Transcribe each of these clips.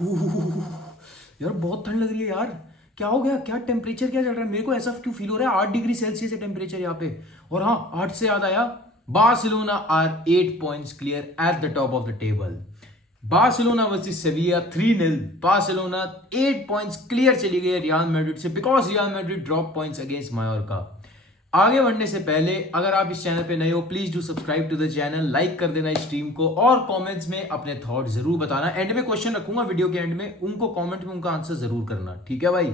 यार बहुत ठंड लग रही है यार। क्या हो गया? क्या टेम्परेचर क्या चल रहा है? मेरे को ऐसा क्यों फील हो रहा है 8 डिग्री सेल्सियस है टेम्परेचर यहाँ पे। और हाँ, 8 से याद आया, Barcelona are 8 points clear at the top of the table. Barcelona versus Sevilla 3-0। Barcelona 8 points clear चली गई है रियल मैड्रिड से, because Real Madrid drop points against Mallorca. आगे बढ़ने से पहले अगर आप इस चैनल पे नए हो, please do subscribe to the channel, like कर देना इस स्ट्रीम को और कमेंट्स में अपने थॉट जरूर बताना। एंड में क्वेश्चन रखूंगा वीडियो के एंड में, उनको कमेंट में उनका आंसर जरूर करना, ठीक है भाई।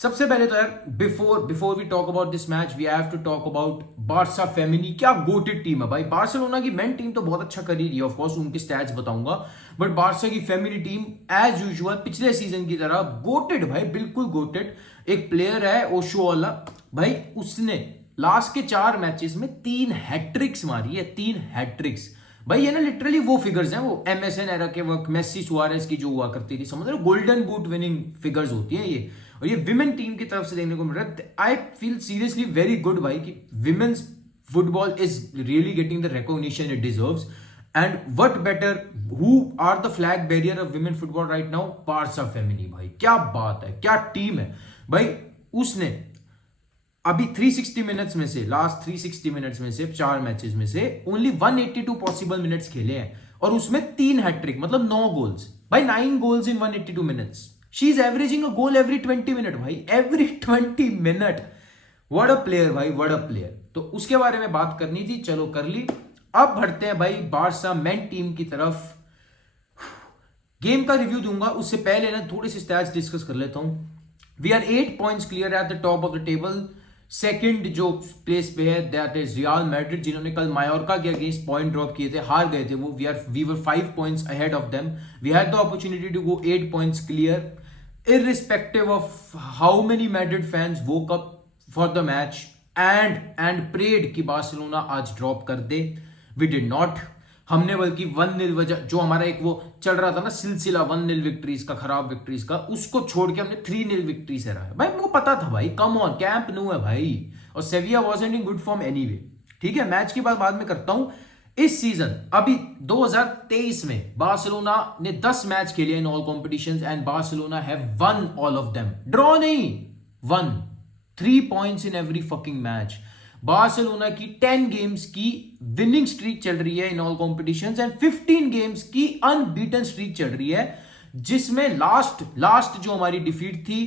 सबसे पहले तो यार before we talk about this match we have to talk about Barca Femeni. क्या गोटेड टीम है भाई। बार्सिलोना की मेन टीम तो बहुत अच्छा कर ही रही है, ऑफ कोर्स उनके स्टैट्स बताऊंगा, बट बार्सा की फेमिनी टीम एज यूजुअल पिछले सीजन की तरह गोटेड भाई, बिल्कुल गोटेड। एक प्लेयर है ओशोवाला भाई, उसने लास्ट के 4 मैचेस में 3 हैट्रिक्स मारी है, 3 हैट्रिक्स भाई। ये ना लिटरली वो फिगर्स हैं, वो एमएसएन एरा के वक्त मेसी सुआरेस की जो हुआ करती थी, समझ रहे हो, गोल्डन बूट विनिंग फिगर्स होती है ये। और ये विमेन टीम की तरफ से देखने को मिल रहा है। I feel seriously very good भाई कि women's football is really getting the recognition it deserves. And what better, who are the flag bearer of women football right now? Barca Femeni भाई, क्या बात है, क्या टीम है भाई। उसने अभी 360 मिनट्स में से, लास्ट 360 मिनट्स में से 4 मैचेस में से ओनली 182 पॉसिबल मिनट्स खेले हैं और उसमें 3 हैट्रिक, मतलब 9 गोल्स भाई, 9 goals in 182 minutes. She is averaging a goal every 20 minute भाई, every 20 minute. What a player भाई, व्हाट अ प्लेयर। तो उसके बारे में बात करनी थी, चलो कर ली। अब बढ़ते हैं भाई बार्सा मेन टीम की तरफ। गेम का रिव्यू दूंगा उससे पहले ना थोड़ी सी स्टैट्स डिस्कस कर लेता हूं। We are 8 points clear at the top of the table. Second जो प्लेस पे है दैट इज रियल मैड्रिड, जिन्होंने कल मायोर्का के अगेंस्ट पॉइंट ड्रॉप किए थे, हार गए थे वो। We were 5 points ahead of them. We had the opportunity to go 8 points clear irrespective of how many Madrid fans woke up for the match and prayed कि Barcelona आज drop कर दे। We did not. हमने बल्कि 1-0 वजह जो हमारा एक वो चल रहा था ना सिलसिला 1-0 विक्ट्रीज का, खराब विक्ट्रीज का, उसको छोड़ के हमने 3-0 विक्ट्री से रहा है भाई। मुझे पता था भाई, कम ऑन, कैंप न्यू है भाई, और सेविया wasn't in good form anyway. ठीक है, मैच की बात बाद में करता हूं। इस सीजन अभी 2023 में बार्सिलोना ने 10 मैच खेले in all competitions and Barcelona have won all of them. Draw नहीं, won. 3 points in every fucking match. Barcelona की 10 गेम्स की विनिंग स्ट्रीक चल रही है in all competitions and 15 games की अनबीटन स्ट्रीक चल रही है, जिसमें लास्ट जो हमारी डिफीट थी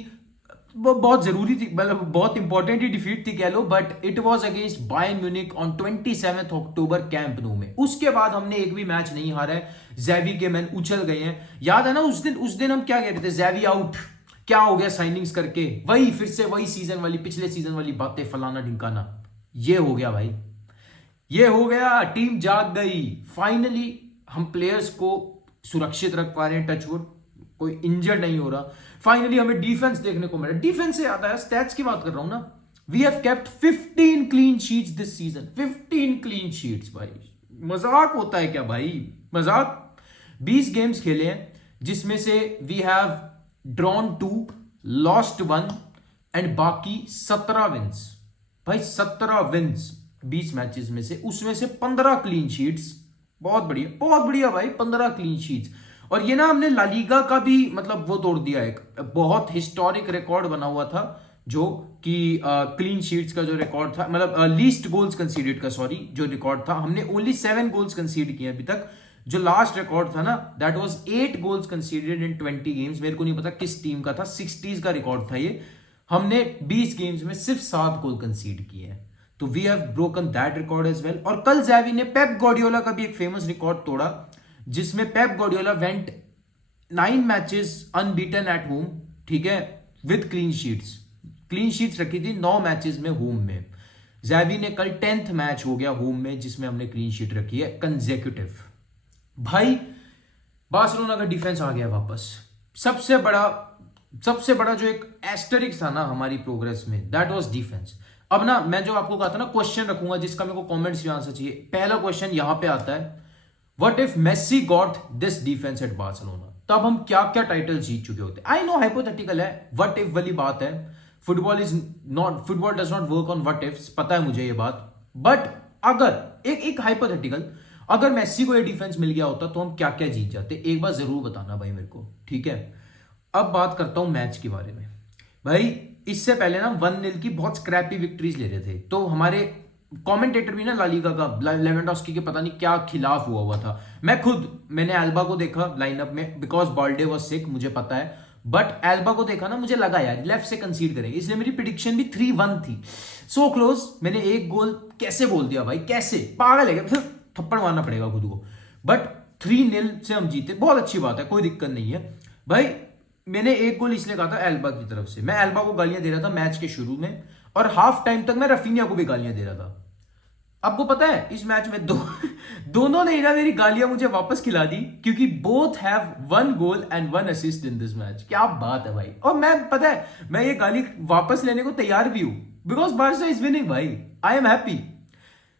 वो बहुत जरूरी थी, मतलब बहुत इंपॉर्टेंट ही डिफीट थी कह लो, but it was against Bayern Munich on 27 October Camp Nou में। उसके बाद हमने एक भी मैच नहीं हारा है। ज़ैवी के मैन उछल गए हैं, याद है ना उस दिन हम क्या कह रहे थे, ज़ैवी आउट, क्या हो गया साइनिंग्स करके, वही फिर से वही सीजन वाली, पिछले सीजन वाली बातें, फलाना ढिमकाना। ये हो गया भाई, ये हो गया, टीम जाग गई फाइनली। हम प्लेयर्स को सुरक्षित रख पा रहे हैं, टचवुड, कोई इंजर्ड नहीं हो रहा। फाइनली हमें डिफेंस देखने को मिला। डिफेंस से आता है, स्टैट्स की बात कर रहा हूं ना। We have kept 15 clean sheets this season. 15 clean sheets भाई, मजाक होता है क्या भाई, मजाक। 20 गेम्स खेले हैं जिसमें से we have drawn 2, lost 1 and बाकी 17 विंस भाई, 17 विंस 20 मैचेस में से, उसमें से 15 क्लीन शीट्स। बहुत बढ़िया, बहुत बढ़िया भाई, 15 क्लीन शीट्स। और ये ना हमने ला लीगा का भी मतलब वो तोड़ दिया, एक बहुत हिस्टोरिक रिकॉर्ड बना हुआ था जो कि क्लीन शीट्स का जो रिकॉर्ड था, मतलब लीस्ट गोल्स कंसीडर्ड का, सॉरी, जो रिकॉर्ड था, हमने ओनली 7 गोल्स कंसीड किए अभी तक। जो लास्ट रिकॉर्ड था ना that was 8 goals considered in 20 games. मेरे को नहीं पता किस टीम का था, 60s का रिकॉर्ड था ये। हमने 20 गेम्स में सिर्फ 7 गोल कंसीड किए हैं, तो we have broken that record as well. और कल ज़ैवी ने पेप गार्डियोला का भी एक फेमस रिकॉर्ड तोड़ा, जिसमें Pep Guardiola went 9 matches unbeaten at home, ठीक है, with clean sheets. Clean sheets रखी थी 9 मैचेस में होम में। ज़ैवी ने कल 10th मैच हो गया होम में जिसमें हमने क्लीन शीट रखी है कंसेक्यूटिव। भाई बार्सिलोना का डिफेंस आ गया वापस। सबसे बड़ा जो एक एस्टरिक्स था ना हमारी प्रोग्रेस में, दैट वाज डिफेंस। अब ना मैं जो आपको कहा था ना क्वेश्चन रखूंगा जिसका मेरे को कमेंट्स में आंसर चाहिए। पहला क्वेश्चन यहां पे आता है, what if Messi got this defence at Barcelona? तब हम क्या क्या टाइटल जीत चुके होते। आई नो हाइपोथेटिकल है, व्हाट इफ वाली बात है। Football does not work on what ifs, पता है मुझे ये बात, बट अगर एक हाइपोथेटिकल, अगर मेसी को ये डिफेंस मिल गया होता तो हम क्या क्या जीत जाते, एक बार जरूर बताना भाई मेरे को, ठीक है। अब बात करता हूं मैच के बारे में। भाई इससे पहले ना 1-0 की बहुत स्क्रैपी विक्ट्रीज ले रहे थे, तो हमारे कमेंटेटर भी ना ला लीगा का लेवेंडोस्की के पता नहीं क्या खिलाफ हुआ था। मैंने एल्बा को देखा लाइनअप में, बिकॉज बॉल्डे वाज सिक, मुझे पता है, बट एल्बा को देखा ना, मुझे लगा यार लेफ्ट से कंसीड करेंगे, इसलिए मेरी प्रिडिक्शन भी 3-1 थी। सो क्लोज, मैंने एक गोल कैसे बोल दिया भाई, कैसे पागल है क्या, फिर थप्पड़ मारना पड़ेगा खुद को, बट 3-0 से हम जीते, बहुत अच्छी बात है, कोई दिक्कत नहीं है भाई। मैंने एक गोल इसलिए कहा था एल्बा की तरफ से, मैं एल्बा को गालियां दे रहा था मैच के शुरू में, और हाफ टाइम तक मैं रफीनिया को भी गालियां दे रहा था। आपको पता है इस मैच में दोनों ने ना मेरी गालियां मुझे वापस खिला दी, क्योंकि both have 1 goal and 1 assist in this match. क्या बात है भाई, और मैं पता है मैं ये गाली वापस लेने को तैयार भी हूं, बिकॉज बार्सा इज विनिंग भाई, आई एम हैप्पी।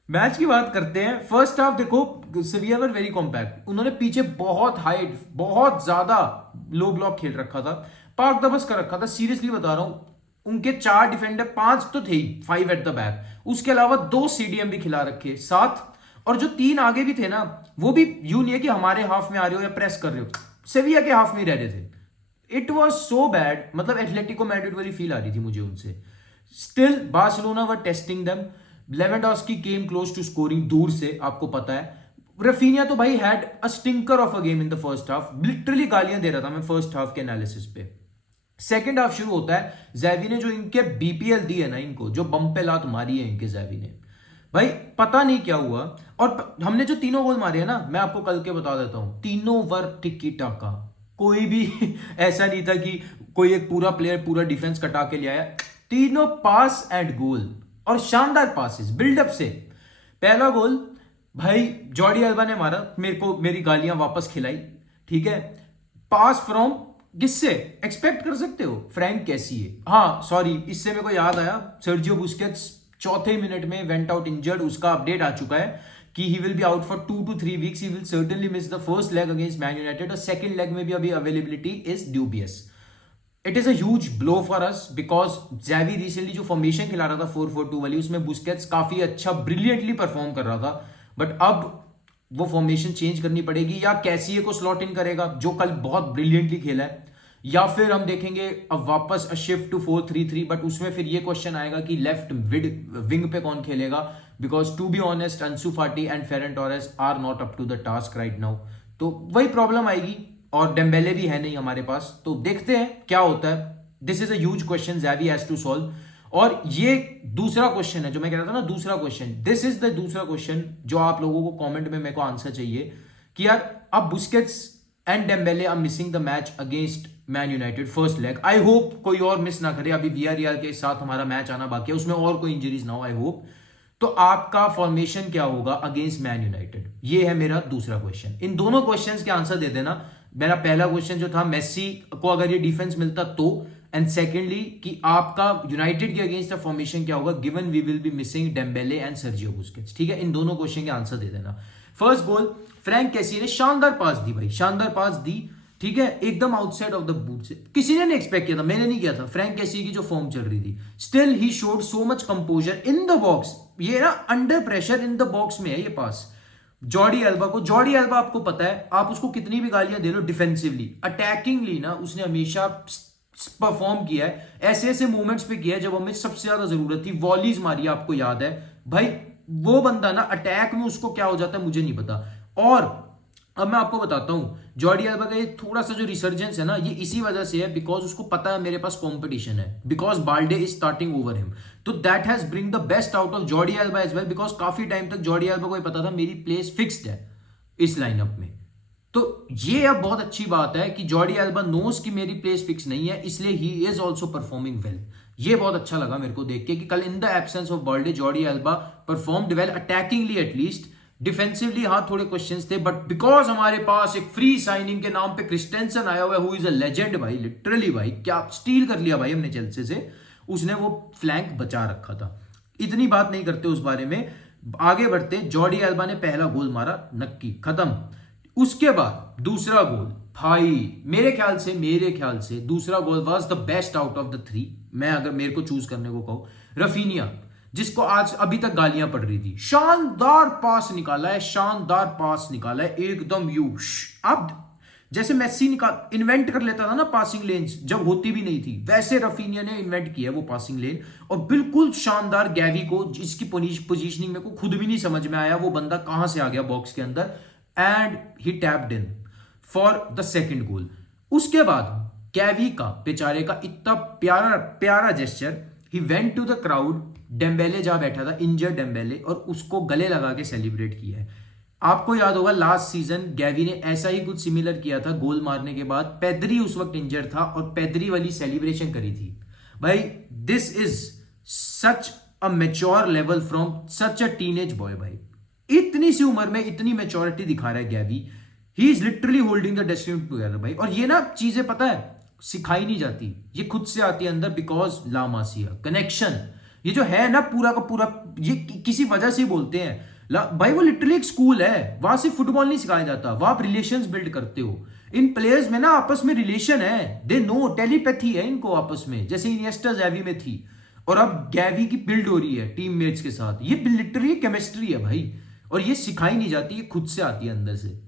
मैच की बात करते हैं। फर्स्ट हाफ देखो सेविया वर वेरी कॉम्पैक्ट, उन्होंने पीछे बहुत हाइट, बहुत ज्यादा लो ब्लॉक खेल रखा था, पाक दबस कर रखा था, सीरियसली बता रहा हूं। उनके 4 डिफेंडर, 5 तो थे ही, 5 एट द बैक, उसके अलावा 2 सीडीएम भी खिला रखे 7, और जो 3 आगे भी थे ना, वो भी यूं नहीं है कि हमारे हाफ में आ रहे हो या प्रेस कर रहे हो, सेविया के हाफ में रह रहे थे। इट वॉज सो बैड, मतलब एथलेटिको मैड्रिड वाली फील आ रही थी मुझे उनसे। Still Barcelona were testing them, Lewandowski came close to scoring दूर से, आपको पता है। रफीनिया तो भाई had a stinker of a game in the first half, literally गालियां दे रहा था मैं फर्स्ट हाफ के एनालिसिस पे। सेकंड हाफ शुरू होता है, जैवी ने जो इनके बीपीएल दी है ना, इनको जो बम पे लात मारी है इनके जैवी ने, भाई पता नहीं क्या हुआ। और हमने जो तीनों गोल मारे हैं ना, मैं आपको कल के बता देता हूं, तीनों वर टिकी टाका, कोई भी ऐसा नहीं था कि कोई एक पूरा प्लेयर पूरा डिफेंस कटा के ले आया, तीनों पास एंड गोल, और शानदार पासिस बिल्डअप से। पहला गोल भाई जॉर्डी अल्बा ने मारा, मेरे को मेरी गालियां वापस खिलाई, ठीक है। पास फ्रॉम किससे एक्सपेक्ट कर सकते हो, फ्रैंक कैसी है, हाँ सॉरी, इससे मेरे को याद आया, सर्जियो बुस्केट्स चौथे मिनट में वेंट आउट इंजर्ड, उसका अपडेट आ चुका है कि he will be out for 2 to 3 weeks, he will certainly miss the first leg against Man United, और सेकंड लेग में भी अभी availability is dubious. It is a huge blow for us, because जैवी recently जो formation खिला रहा था 4-4-2 वाली, उसमें बुस्केट्स काफी अच्छा ब्रिलियंटली परफॉर्म कर रहा था, बट अब वो फॉर्मेशन चेंज करनी पड़ेगी, या कैसीए को स्लॉट इन करेगा जो कल बहुत ब्रिलियंटली खेला है, या फिर हम देखेंगे अब वापस अ शिफ्ट टू 4-3-3, बट उसमें फिर ये क्वेश्चन आएगा कि लेफ्ट विंग पे कौन खेलेगा, because to be honest Ansu Fati and Ferran Torres are not up to the task right now, तो वही प्रॉब्लम आएगी, और डेम्बेले भी है नहीं हमारे पास, तो देखते हैं क्या होता है। This is a huge question Xavi has to solve, और ये दूसरा क्वेश्चन है जो मैं कह रहा था ना, दूसरा क्वेश्चन, दिस इज द दूसरा क्वेश्चन जो आप लोगों को कमेंट में मेरे को आंसर चाहिए कि यार अब Busquets and Dembele are missing the match against Man United first leg, I hope कोई और मिस ना करे, अभी वियारियल के साथ हमारा मैच आना बाकी है, उसमें और कोई इंजरीज ना हो, आई होप। तो आपका फॉर्मेशन क्या होगा अगेंस्ट मैन यूनाइटेड, ये है मेरा दूसरा क्वेश्चन। इन दोनों क्वेश्चंस के आंसर दे देना। मेरा पहला क्वेश्चन जो था मेसी को अगर ये डिफेंस मिलता तो, एंड सेकेंडली कि आपका यूनाइटेड के अगेंस्ट फॉर्मेशन क्या होगा given we will be missing Dembele and Sergio Busquets, ठीक है। इन दोनों क्वेश्चन के आंसर दे देना। फर्स्ट गोल फ्रैंक कैसी ने शानदार पास दी भाई, शानदार पास दी, ठीक है, एकदम आउटसाइड ऑफ द बूट से, किसी ने नहीं एक्सपेक्ट किया था, मैंने नहीं किया था, फ्रैंक कैसी की जो फॉर्म चल रही थी, still he showed so much composer in the box, ये ना under pressure in the box में है ये पास। जॉर्डी एल्बा आपको पता है, आप उसको कितनी भी गालियां दे लो डिफेंसिवली, अटैकिंगली ना उसने हमेशा परफॉर्म किया है, ऐसे ऐसे मूवमेंट्स पे किया है जब हमें सबसे ज्यादा जरूरत थी, वॉलीज मारी आपको याद है भाई, वो बंदा ना अटैक में उसको क्या हो जाता है मुझे नहीं पता। और अब मैं आपको बताता हूं, जॉर्डी एल्बा का ये थोड़ा सा जो रिसर्जेंस है ना, ये इसी वजह से है बिकॉज उसको पता है मेरे पास कंपटीशन है, because Balde is starting over him, तो that has bring the best out of Jordi Alba as well, because काफी टाइम तक जॉर्डी एल्बा को पता था मेरी प्लेस फिक्स्ड है इस लाइनअप में। तो ये अब बहुत अच्छी बात है कि जॉर्डी एल्बा नोस कि मेरी प्लेस फिक्स नहीं है, इसलिए he is also performing well. ये बहुत अच्छा लगा मेरे को देख के कि कल in the absence of Balde Jordi Alba performed well, attackingly at least. Defensively हाँ थोड़े क्वेश्चंस थे, बट बिकॉज हमारे पास एक फ्री साइनिंग के नाम पे क्रिस्टेंसन आया हुआ है, हु इज अ लेजेंड भाई, लिटरली भाई क्या स्टील कर लिया भाई हमने चेल्सी से, उसने वो फ्लैंक बचा रखा था। इतनी बात नहीं करते उस बारे में, आगे बढ़ते। जॉर्डी एल्बा ने पहला गोल मारा, नक्की खत्म। उसके बाद दूसरा गोल भाई मेरे ख्याल से दूसरा गोल was the best out of the 3। मैं अगर मेरे को चूज करने को कहूं, रफीनिया जिसको आज अभी तक गालियां पड़ रही थी। शानदार पास निकाला है, शानदार पास निकाला है, एकदम यूश। अब जैसे मेसी इन्वेंट कर लेता था ना पासिंग लेन्स, जब होती भी नहीं थी, वैसे रफीनिया ने इन्वेंट किया वो पासिंग लेन, और बिल्कुल शानदार। गैवी को जिसकी पोजीशनिंग मेरे को खुद भी नहीं समझ में आया, वो बंदा कहां से आ गया बॉक्स के अंदर, and he tapped in for the second goal. उसके बाद गैवी का बेचारे का इतना प्यारा प्यारा gesture, he went to the crowd, Dembele जहां बैठा था, इंजर्ड डेम्बेले, और उसको गले लगा के सेलिब्रेट किया है। आपको याद होगा लास्ट सीजन गैवी ने ऐसा ही कुछ सिमिलर किया था गोल मारने के बाद। पेद्री उस वक्त इंजर्ड था और पेद्री वाली सेलिब्रेशन करी थी। भाई this is such a mature level from such a teenage boy. भाई इतनी सी उम्र में इतनी मैच्योरिटी दिखा रहा है Gavi, he is literally holding the destiny together भाई। और ये ना चीजें पता है सिखाई नहीं जाती, ये खुद से आती है अंदर, बिकॉज ला मासिया कनेक्शन, ये जो है ना पूरा का पूरा, ये किसी वजह से बोलते हैं भाई। वो लिटरली एक स्कूल है, वहां से फुटबॉल नहीं सिखाया जाता, वहां आप रिलेशंस बिल्ड करते हो। इन प्लेयर्स में ना आपस में रिलेशन है, दे नो, टेलीपैथी है इनको आपस में, जैसे इनिएस्टा ज़ैवी में थी, और अब गैवी की बिल्ड हो रही है टीममेट्स के साथ। ये लिटरली केमिस्ट्री है भाई, और ये सिखाई नहीं जाती, ये खुद से आती है अंदर से।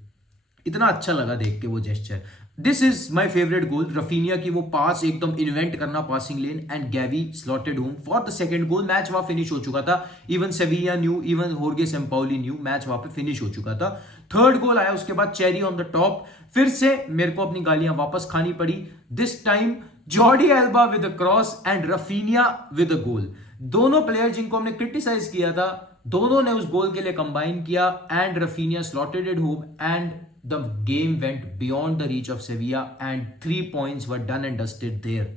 इतना अच्छा लगा देख के वो gesture. This is my favourite goal, Raphinha की वो पास एकदम इन्वेंट करना passing lane, and Gavi slotted home for the second goal. Match वहां फिनिश हो चुका था, इवन सेविया न्यू, इवन होर्गे सेम्पाउली न्यू, मैच वहां पे फिनिश हो चुका था। थर्ड गोल आया उसके बाद, चेरी ऑन द टॉप, फिर से मेरे को अपनी गालियां वापस खानी पड़ी। This time Jordi Alba with a cross and Raphinha with a goal. दोनों प्लेयर जिनको हमने क्रिटिसाइज किया था, दोनों ने उस गोल के लिए कंबाइन किया, and Raphinha slotted it home, and the game went beyond the reach of Sevilla and 3 points were done and dusted there।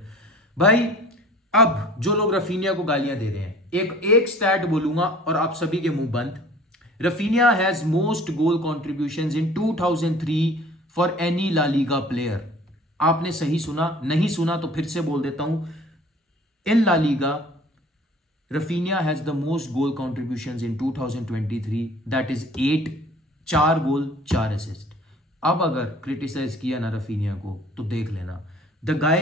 भाई अब जो लोग रफीनिया को गालियां दे रहे हैं, एक स्टैट बोलूंगा और आप सभी के मुंह बंद। Raphinha has most goal contributions in 2003 for any La Liga player. आपने सही सुना, नहीं सुना तो फिर से बोल देता हूं, in La Liga Raphinha has the most goal contributions in 2023, that is 8, 4 goal 4 assist. अब अगर क्रिटिसाइज किया ना रफीनिया को तो देख लेना, द गाय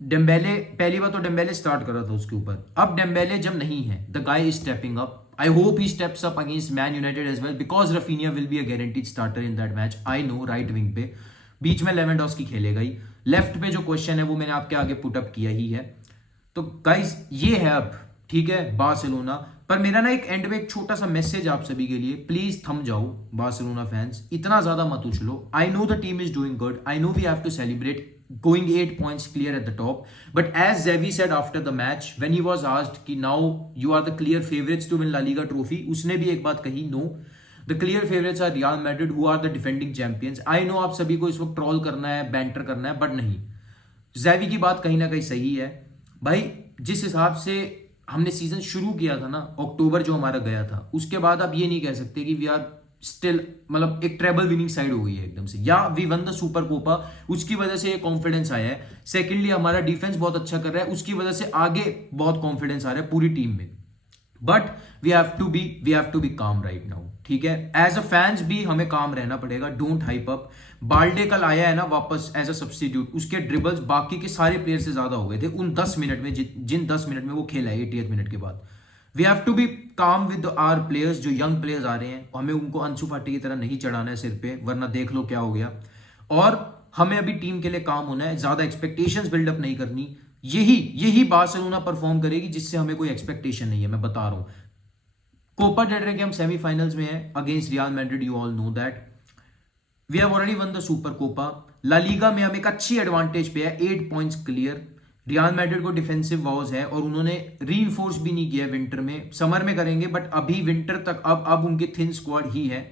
डेम्बेले, पहली बार तो डेम्बेले स्टार्ट कर रहा था उसके ऊपर, अब डेम्बेले जब नहीं है, the guy is stepping up. I hope he steps up against Man United as well, because Raphinha will be a guaranteed starter in that match. I know right wing पे, बीच में लेवेंडोस्की खेलेगा ही, left पे जो question है वो मैंने आपके आगे पुटअप किया ही है। तो गाइज ये है अब, ठीक है, बार्सिलोना। पर मेरा ना एक एंड में एक छोटा सा मैसेज आप सभी के लिए, प्लीज थम जाओ बार्सिलोना फैंस, इतना ज्यादा मत उछलो। I know the team is doing good, I know we have to celebrate going 8 points clear at the top, but as Xavi said after the match when he was asked कि now you are the clear favorites to win La Liga trophy, उसने भी एक बात कही, no, the clear favorites are Real Madrid who are the defending champions। I know आप सभी को इस वक्त ट्रोल करना है, बैंटर करना है, बट नहीं, Xavi की बात कहीं ना कहीं सही है भाई। जिस हिसाब से हमने सीजन शुरू किया था ना, अक्टूबर जो हमारा गया था, उसके बाद आप ये नहीं कह सकते कि वी आर स्टिल, मतलब एक ट्रेबल विनिंग साइड हो गई है एकदम से, या we won the Super Copa, उसकी वजह से ये कॉन्फिडेंस आया है। सेकेंडली हमारा डिफेंस बहुत अच्छा कर रहा है, उसकी वजह से आगे बहुत कॉन्फिडेंस आ रहा है पूरी टीम में। But we have to be calm right now, ठीक है। एज अ फैंस भी हमें काम रहना पड़ेगा, डोंट हाइप अप। बाल्डे कल आया है ना वापस एज अ सब्स्टिट्यूट, उसके ड्रिबल्स बाकी के सारे प्लेयर से ज्यादा हो गए थे उन 10 मिनट में, जिन 10 मिनट में वो खेला है 88 मिनट के बाद। वी हैव टू बी काम विद आवर प्लेयर्स, जो यंग प्लेयर्स आ रहे हैं, हमें उनको अंशु फाटी की तरह नहीं चढ़ाना है सिर पे, वरना देख लो क्या हो गया। और हमें अभी टीम के लिए काम होना है, ज्यादा एक्सपेक्टेशंस बिल्डअप नहीं करनी। यही बार्सिलोना परफॉर्म करेगी जिससे हमें कोई एक्सपेक्टेशन नहीं है, मैं बता रहा हूं। कोपा डेल रे के हम सेमीफाइनल्स में हैं against Real Madrid, you all know that. We have already won the Super Copa. La Liga में हम एक अच्छी एडवांटेज पे है, 8 पॉइंट्स क्लियर। रियल मैड्रिड को डिफेंसिव वॉज है और उन्होंने रीइंफोर्स भी नहीं किया विंटर में, समर में करेंगे, बट अभी विंटर तक अब उनके थिन स्क्वाड ही है।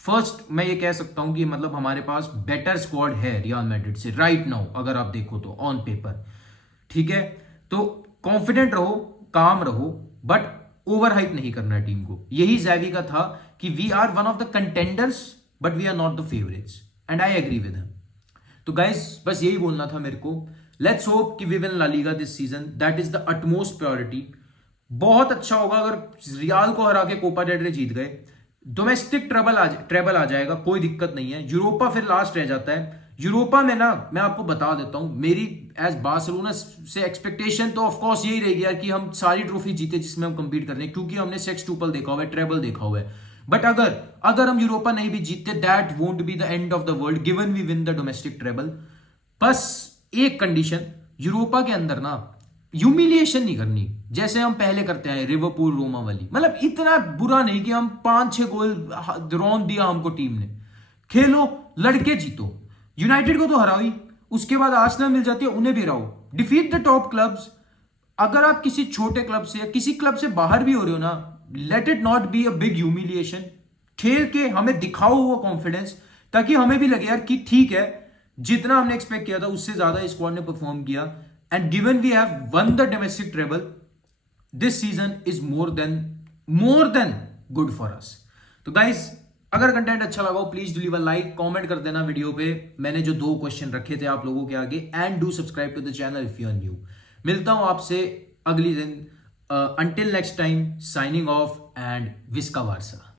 फर्स्ट मैं ये कह सकता हूं कि मतलब हमारे पास बेटर स्क्वाड है रियल मैड्रिड से राइट नाउ, अगर आप देखो तो ऑन पेपर, ठीक है। तो कॉन्फिडेंट रहो, काम रहो, बट ओवर हाइप नहीं करना है टीम को। यही ज़ैवी का था कि we are one of the contenders but we are not the favourites, and I agree with him. तो गाइस बस यही बोलना था मेरे को। लेट्स होप कि we win La Liga this season, that is the utmost priority. बहुत अच्छा होगा अगर रियाल को हरा के कोपा डेल रे जीत गए, डोमेस्टिक ट्रेबल आ जाएगा, कोई दिक्कत नहीं है। यूरोपा फिर लास्ट रह जाता है, यूरोपा में ना मैं आपको बता देता हूं, मेरी एज बार्सिलोना से एक्सपेक्टेशन तो ऑफ कोर्स यही रहेगी यार कि हम सारी ट्रॉफी जीते जिसमें हम कंपीट कर रहे हैं, क्योंकि हमने सेक्सटुपल देखा हुआ है, ट्रेबल देखा हुआ है। बट अगर हम यूरोपा नहीं भी जीतते, that won't be the end of the world given we win the domestic treble. बस एक कंडीशन, यूरोपा के अंदर ना ह्यूमिलिएशन नहीं करनी जैसे हम पहले करते हैं लिवरपूल रोमा वाली। मतलब इतना बुरा नहीं कि हम 5-6 गोल रौंद दिया हमको टीम ने। खेलो, लड़के जीतो, यूनाइटेड को तो हराओ ही, उसके बाद आर्सेनल मिल जाती है उन्हें भी हराओ, डिफीट द टॉप क्लब्स। अगर आप किसी छोटे क्लब से या किसी क्लब से बाहर भी हो रहे हो ना, let it not be a big humiliation. खेल के हमें दिखाओ वो कॉन्फिडेंस, ताकि हमें भी लगे यार कि ठीक है, जितना हमने एक्सपेक्ट किया था उससे ज्यादा स्क्वाड ने परफॉर्म किया। And given we have won the domestic treble, this season is more than good for us. तो गाइज, अगर कंटेंट अच्छा लगा हो please do leave a like, comment कर देना वीडियो पे मैंने जो 2 क्वेश्चन रखे थे आप लोगों के आगे, and do subscribe to the channel if you are new. मिलता हूं आपसे अगली दिन। Until next time, signing off and Visca Warsaw.